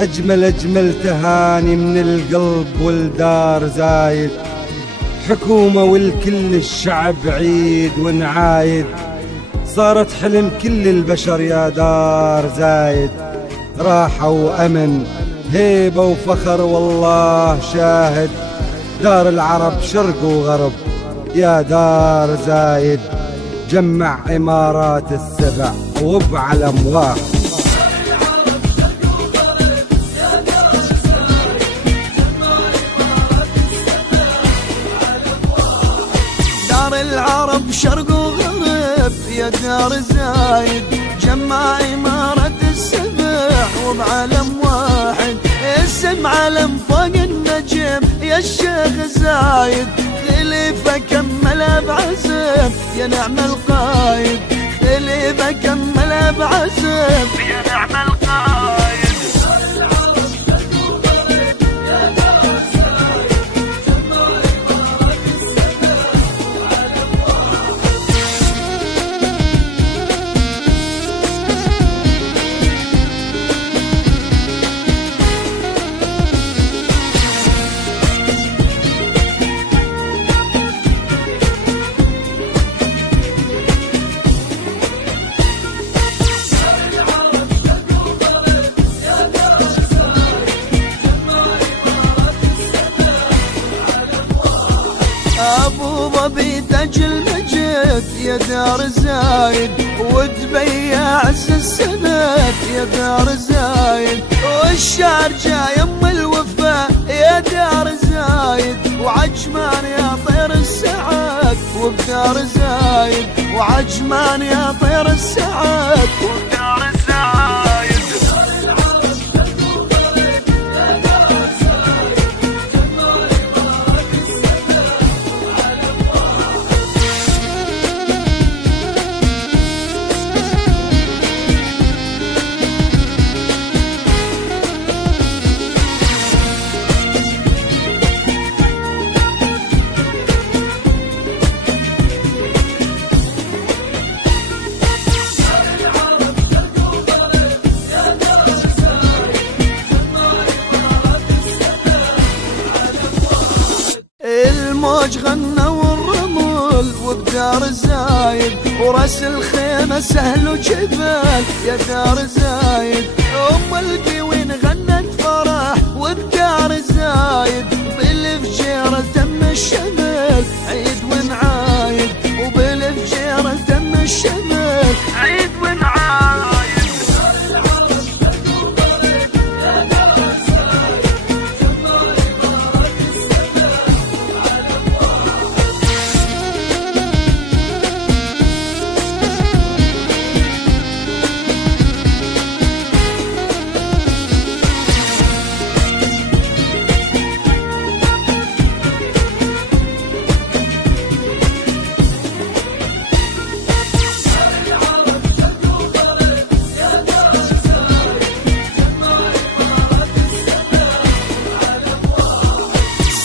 أجمل تهاني من القلب والدار زايد، حكومة والكل الشعب عيد ونعايد، صارت حلم كل البشر يا دار زايد، راحة وأمن هيبة وفخر والله شاهد، دار العرب شرق وغرب يا دار زايد، جمع عمارات السبع وبعلم واحد. دار العرب شرق وغرب يا دار زايد، جمع عمارة السبع وبعلم واحد، اسم علم فوق النجم يا الشيخ زايد، خليفة كملها بعزم يا نعم القايد، خليفة كملها بعزم يا نعم القايد. أبو ظبي تاج المجد يا دار زايد، ودبي عز السند يا دار زايد، والشارجة يم الوفا يا دار زايد، وعجمان يا طير السعد وبدار زايد، وعجمان يا طير السعد وبدار زايد. الموج غنى والرمل وبدار زايد، وراس الخيمة سهل وجبال يا دار زايد، أم القوين غنت فرح وبدار زايد، بالفجيرة تم الشمل عيد ونعايد، وبالفجيرة تم الشمل عيد ونعايد.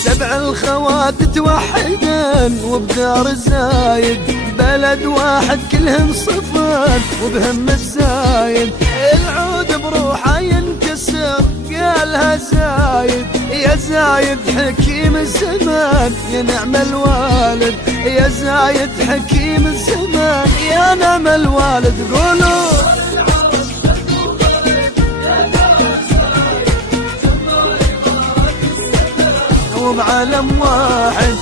سبع الخوات توحدن وبدار زايد، بلد واحد كلهم صفن وبهم الزايد، العود بروحه ينكسر قالها زايد، يا زايد حكيم الزمان يا نعم الوالد، يا زايد حكيم الزمان يا نعم الوالد. قولوا وبعلم واحد